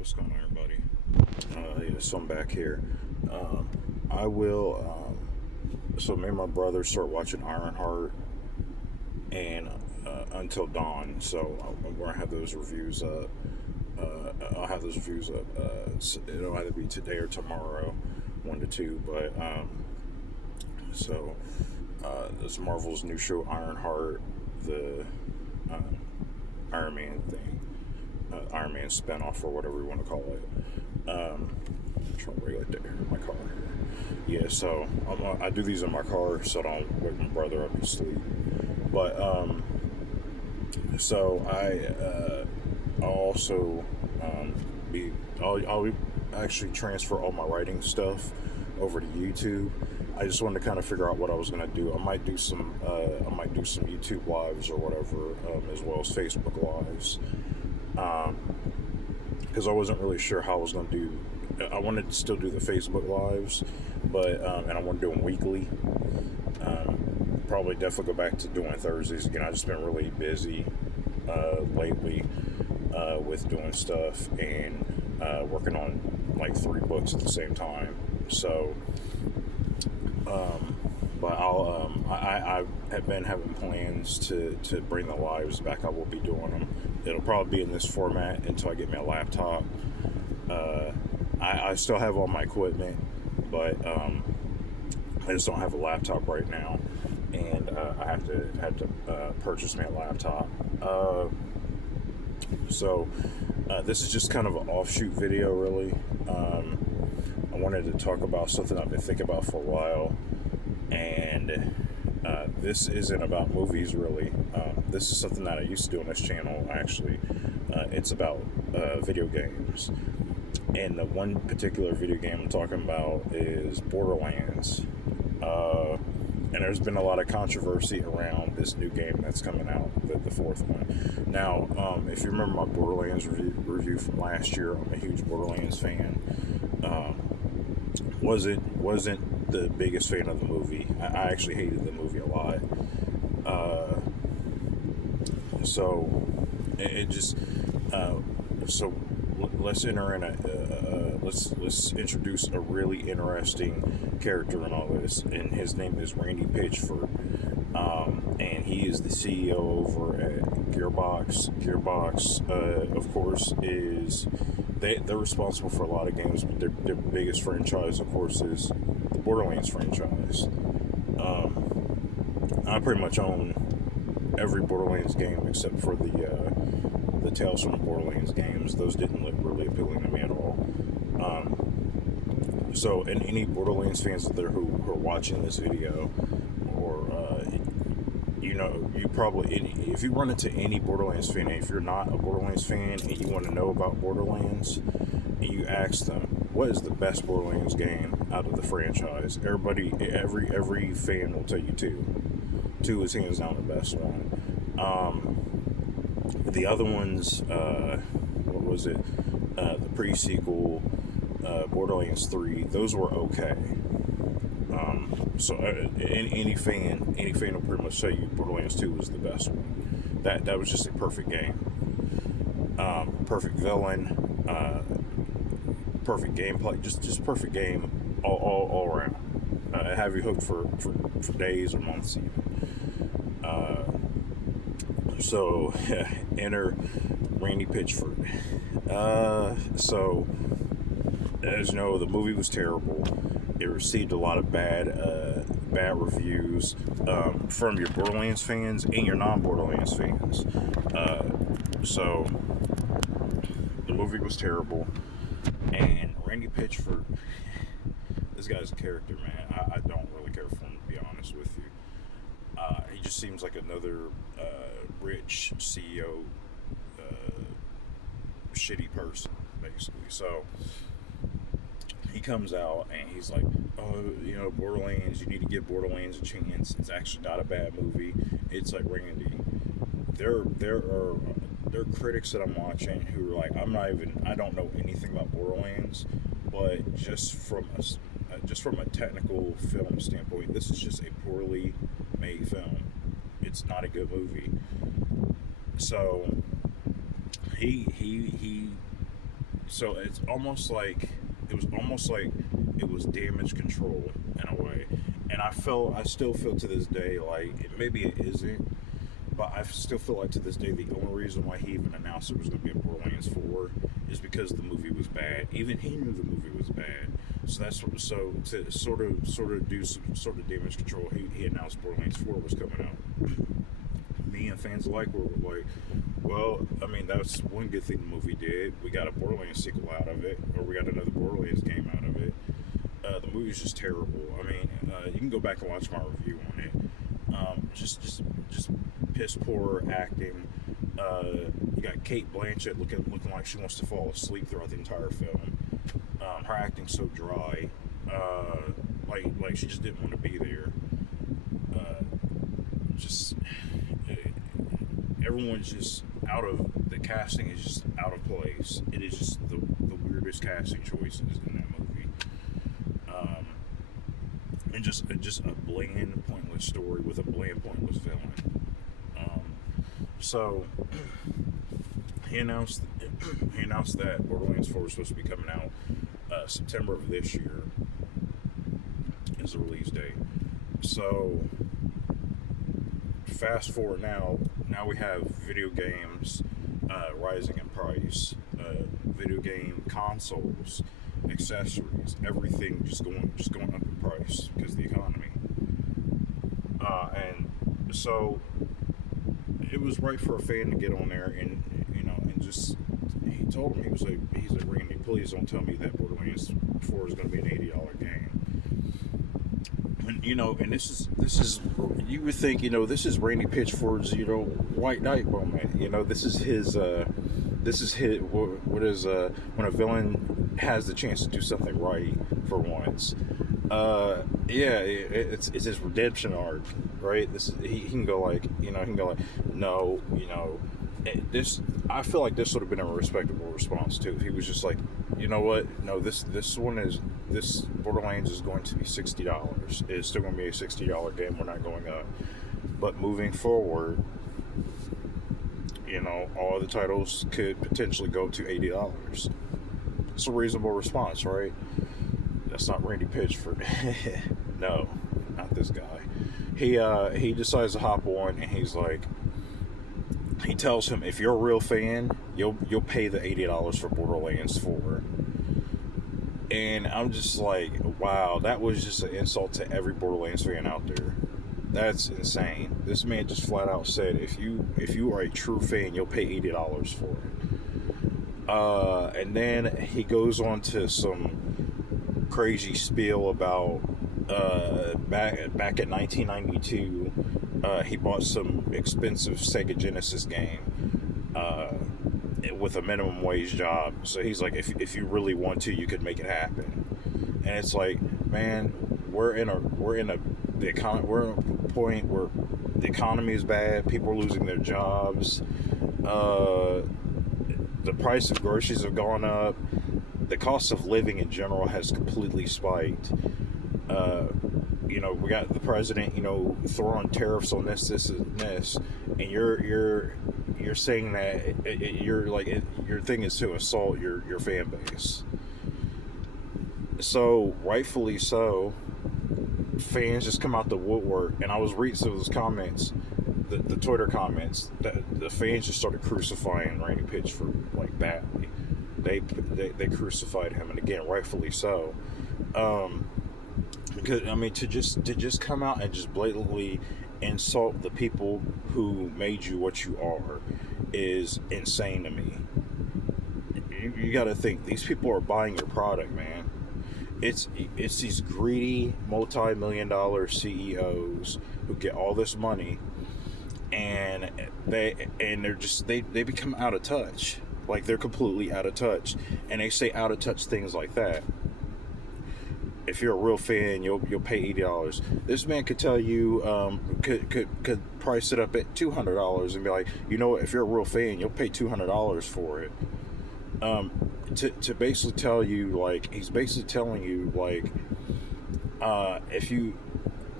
What's going on, everybody? Yeah, so I'm back here. I will. So me and my brother start watching Ironheart and Until Dawn. So we're gonna have those reviews up. I'll have those reviews up. So it'll either be today or tomorrow, 1 to 2. But so this Marvel's new show, Ironheart, the Iron Man thing. Iron Man spinoff or whatever you want to call it. I'm trying to regulate the air in my car here. Yeah, so I do these in my car so I don't wake my brother up to sleep. But so I'll also I'll actually transfer all my writing stuff over to YouTube. I just wanted to kind of figure out what I was gonna do. I might do some YouTube lives or whatever, as well as Facebook lives. Because I wasn't really sure how I was going to do. I wanted to still do the Facebook lives, but and I want to do them weekly. Probably definitely go back to doing Thursdays again. I've just been really busy lately with doing stuff and working on like 3 books at the same time. So, but I have been having plans to bring the lives back. I will be doing them. It'll probably be in this format until I get me a laptop. I still have all my equipment, but I just don't have a laptop right now, and I have to purchase me a laptop. So this is just kind of an offshoot video, really. I wanted to talk about something I've been thinking about for a while, and this isn't about movies, really. This is something that I used to do on this channel, actually. It's about video games. And the one particular video game I'm talking about is Borderlands. And there's been a lot of controversy around this new game that's coming out, the 4th one. Now, if you remember my Borderlands review from last year, I'm a huge Borderlands fan. Wasn't the biggest fan of the movie. I actually hated the movie a lot. So it just so let's enter in let's introduce a really interesting character in all this, and his name is Randy Pitchford, and he is the CEO over at Gearbox. Gearbox, of course, is they're responsible for a lot of games, but their biggest franchise, of course, is the Borderlands franchise. I pretty much own every Borderlands game except for the Tales from the Borderlands games. Those didn't look really appealing to me at all. So, and any Borderlands fans out there who are watching this video, or you probably, if you run into any Borderlands fan, if you're not a Borderlands fan and you want to know about Borderlands, and you ask them what is the best Borderlands game out of the franchise, every fan will tell you 2. 2 is hands down the best one. The other ones, what was it? The pre-sequel, Borderlands 3, those were okay. So any fan will pretty much tell you Borderlands 2 was the best one. That was just a perfect game. Perfect villain, perfect gameplay, just perfect game all around. Have you hooked for days or months even. So enter Randy Pitchford. So as you know, the movie was terrible. It received a lot of bad reviews from your Borderlands fans and your non-Borderlands fans. So the movie was terrible, and Randy Pitchford, this guy's a character, man. I don't really care for him, to be honest with you. He just seems like another rich CEO, shitty person, basically. So he comes out and he's like, oh, Borderlands, you need to give Borderlands a chance. It's actually not a bad movie. It's like, Randy, there are critics that I'm watching who are like, I don't know anything about Borderlands, but just from a technical film standpoint, this is just a poorly made film. It's not a good movie. So he So it's almost like it was damage control in a way, and I still feel to this day like maybe it isn't, but I still feel like to this day the only reason why he even announced it was going to be a Borderlands 4 is because the movie was bad. Even he knew the movie was bad. So that's so to sort of do some sort of damage control. He announced Borderlands 4 was coming out. Me and fans alike were like, well, I mean, that's one good thing the movie did. We got a Borderlands sequel out of it, or we got another Borderlands game out of it. The movie's just terrible. I mean, you can go back and watch my review on it. Just piss poor acting. You got Kate Blanchett looking like she wants to fall asleep throughout the entire film. Her acting's so dry, like she just didn't want to be there. Just everyone's just out of the casting is just out of place. It is just the weirdest casting choices in that movie, and just a bland, pointless story with a bland, pointless villain. So he announced that Borderlands 4 is supposed to be coming out September of this year is the release date. So fast forward now we have video games rising in price, video game consoles, accessories, everything just going up in price because of the economy. And so it was right for a fan to get on there and just he told him he's like Randy, please don't tell me that Borderlands 4 is going to be an $80 game. And this is you would think this is Randy Pitchford's White Knight moment. This is his what is when a villain has the chance to do something right for once. It's his redemption arc, right? This is, he can go like no, this I feel like this would have been a respectable response too if he was just like, you know what, no, this Borderlands is going to be $60. It's still going to be a $60 game. We're not going up, but moving forward, all the titles could potentially go to $80. It's a reasonable response, right? That's not Randy Pitchford. No, not this guy. He decides to hop on and he's like, he tells him, if you're a real fan, you'll pay the $80 for Borderlands 4. And I'm just like, wow, that was just an insult to every Borderlands fan out there. That's insane. This man just flat out said, if you are a true fan, you'll pay $80 for it. And then he goes on to some crazy spiel about back in 1992, he bought some expensive Sega Genesis game with a minimum wage job. So he's like, if you really want to, you could make it happen. And it's like, man, we're in a point where the economy is bad. People are losing their jobs. The price of groceries have gone up. The cost of living in general has completely spiked. We got the president, throwing tariffs on this, and this, and you're saying that your thing is to assault your fan base. So rightfully so, fans just come out the woodwork, and I was reading some of those comments, the Twitter comments, that the fans just started crucifying Randy Pitchford like badly. They crucified him, and again, rightfully so. Because to just come out and just blatantly insult the people who made you what you are is insane to me. You got to think, these people are buying your product, man. It's these greedy multi-million-dollar CEOs who get all this money, and they become out of touch. Like, they're completely out of touch, and they say out of touch things like that. If you're a real fan, you'll pay $80. This man could tell you, could price it up at $200 and be like, if you're a real fan, you'll pay $200 for it. To basically tell you, like, he's basically telling you, like, if you,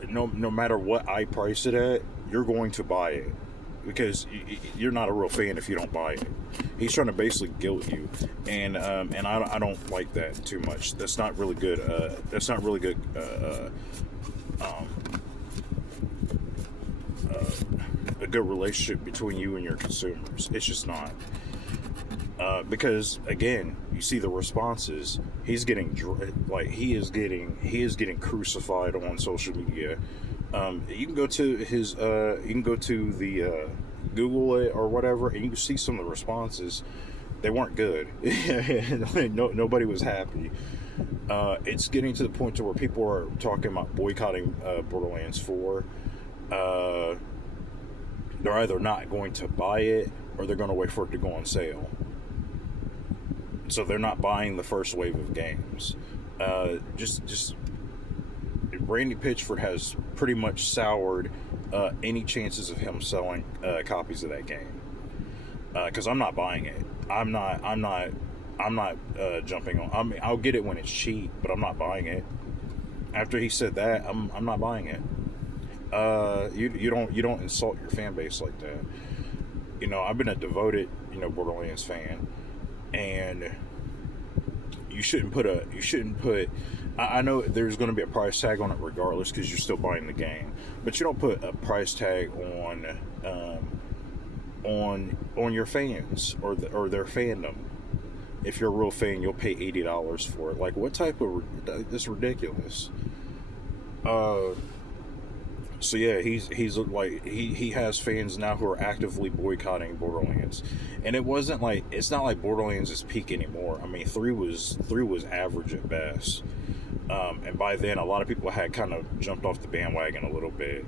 no matter what I price it at, you're going to buy it. because you're not a real fan if you don't buy it. He's trying to basically guilt you, and I don't like that too much. That's not really good. That's not really good. Um, a good relationship between you and your consumers. It's just not. Because again, you see the responses. He's getting he is getting crucified on social media. You can go to his the Google it or whatever, and you can see some of the responses. They weren't good. Nobody was happy. It's getting to the point to where people are talking about boycotting Borderlands 4. They're either not going to buy it or they're going to wait for it to go on sale. So they're not buying the first wave of games. Just Randy Pitchford has pretty much soured any chances of him selling copies of that game. Because I'm not buying it. I'm not jumping on. I mean, I'll get it when it's cheap, but I'm not buying it. After he said that, I'm not buying it. You don't insult your fan base like that. You know, I've been a devoted Borderlands fan, and you shouldn't put. I know there's going to be a price tag on it regardless because you're still buying the game, but you don't put a price tag on your fans or their fandom. If you're a real fan, you'll pay $80 for it. Like, what type of... This is ridiculous. So yeah, he's like he has fans now who are actively boycotting Borderlands, and it's not like Borderlands is peak anymore. I mean, 3 was average at best, and by then a lot of people had kind of jumped off the bandwagon a little bit.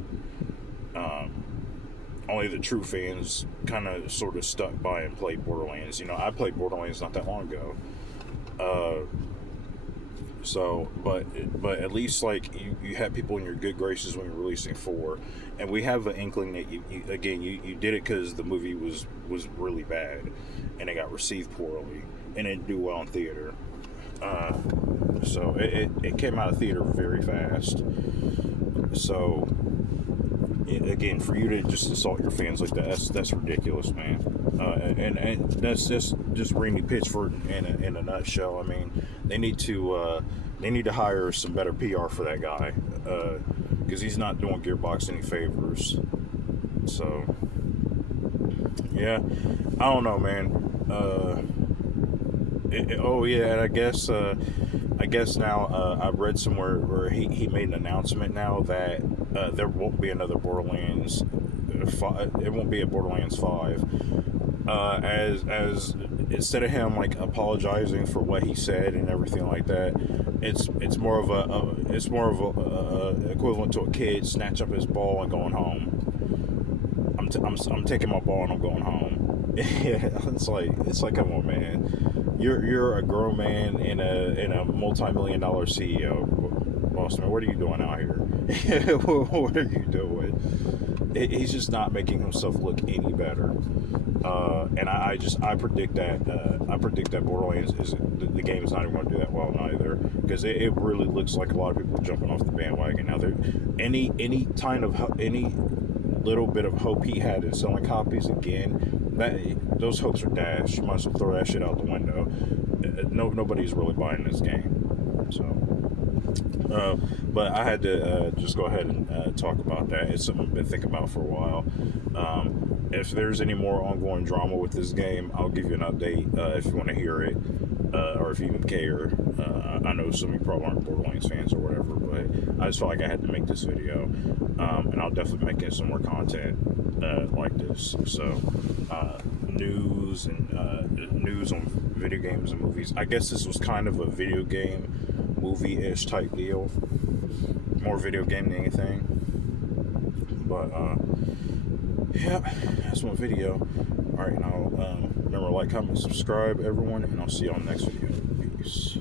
Only the true fans kind of sort of stuck by and played Borderlands. You know, I played Borderlands not that long ago. So, but at least like you had people in your good graces when you're releasing 4, and we have an inkling that you did it because the movie was really bad, and it got received poorly, and it didn't do well in theater. So it came out of theater very fast. So again, for you to just insult your fans like that, that's ridiculous, man. And that's just Randy Pitchford in a nutshell. I mean, they need to hire some better PR for that guy, because he's not doing Gearbox any favors. So yeah, I don't know, man. Oh yeah, and I guess now I've read somewhere where he made an announcement now that there won't be another Borderlands. It won't be a Borderlands 5. As instead of him like apologizing for what he said and everything like that, it's more of a equivalent to a kid snatching up his ball and going home. I'm taking my ball and I'm going home. Yeah, it's like come on, man. You're a grown man in a multi-million-dollar CEO, Boston. What are you doing out here? What are you doing? He's just not making himself look any better. And I predict that Borderlands the game is not even going to do that well either, because it really looks like a lot of people are jumping off the bandwagon now. Any little bit of hope he had in selling copies again, those hopes are dashed. You might as well throw that shit out the window. Nobody's really buying this game. So, but I had to just go ahead and talk about that. It's something I've been thinking about for a while. If there's any more ongoing drama with this game, I'll give you an update if you want to hear it, or if you even care. I know some of you probably aren't Borderlands fans or whatever, but I just felt like I had to make this video, and I'll definitely make some more content like this. So, news on video games and movies. I guess this was kind of a video game, movie-ish type deal. More video game than anything. But yeah, that's my video. Alright, now remember to like, comment, subscribe, everyone, and I'll see you on the next video. Peace.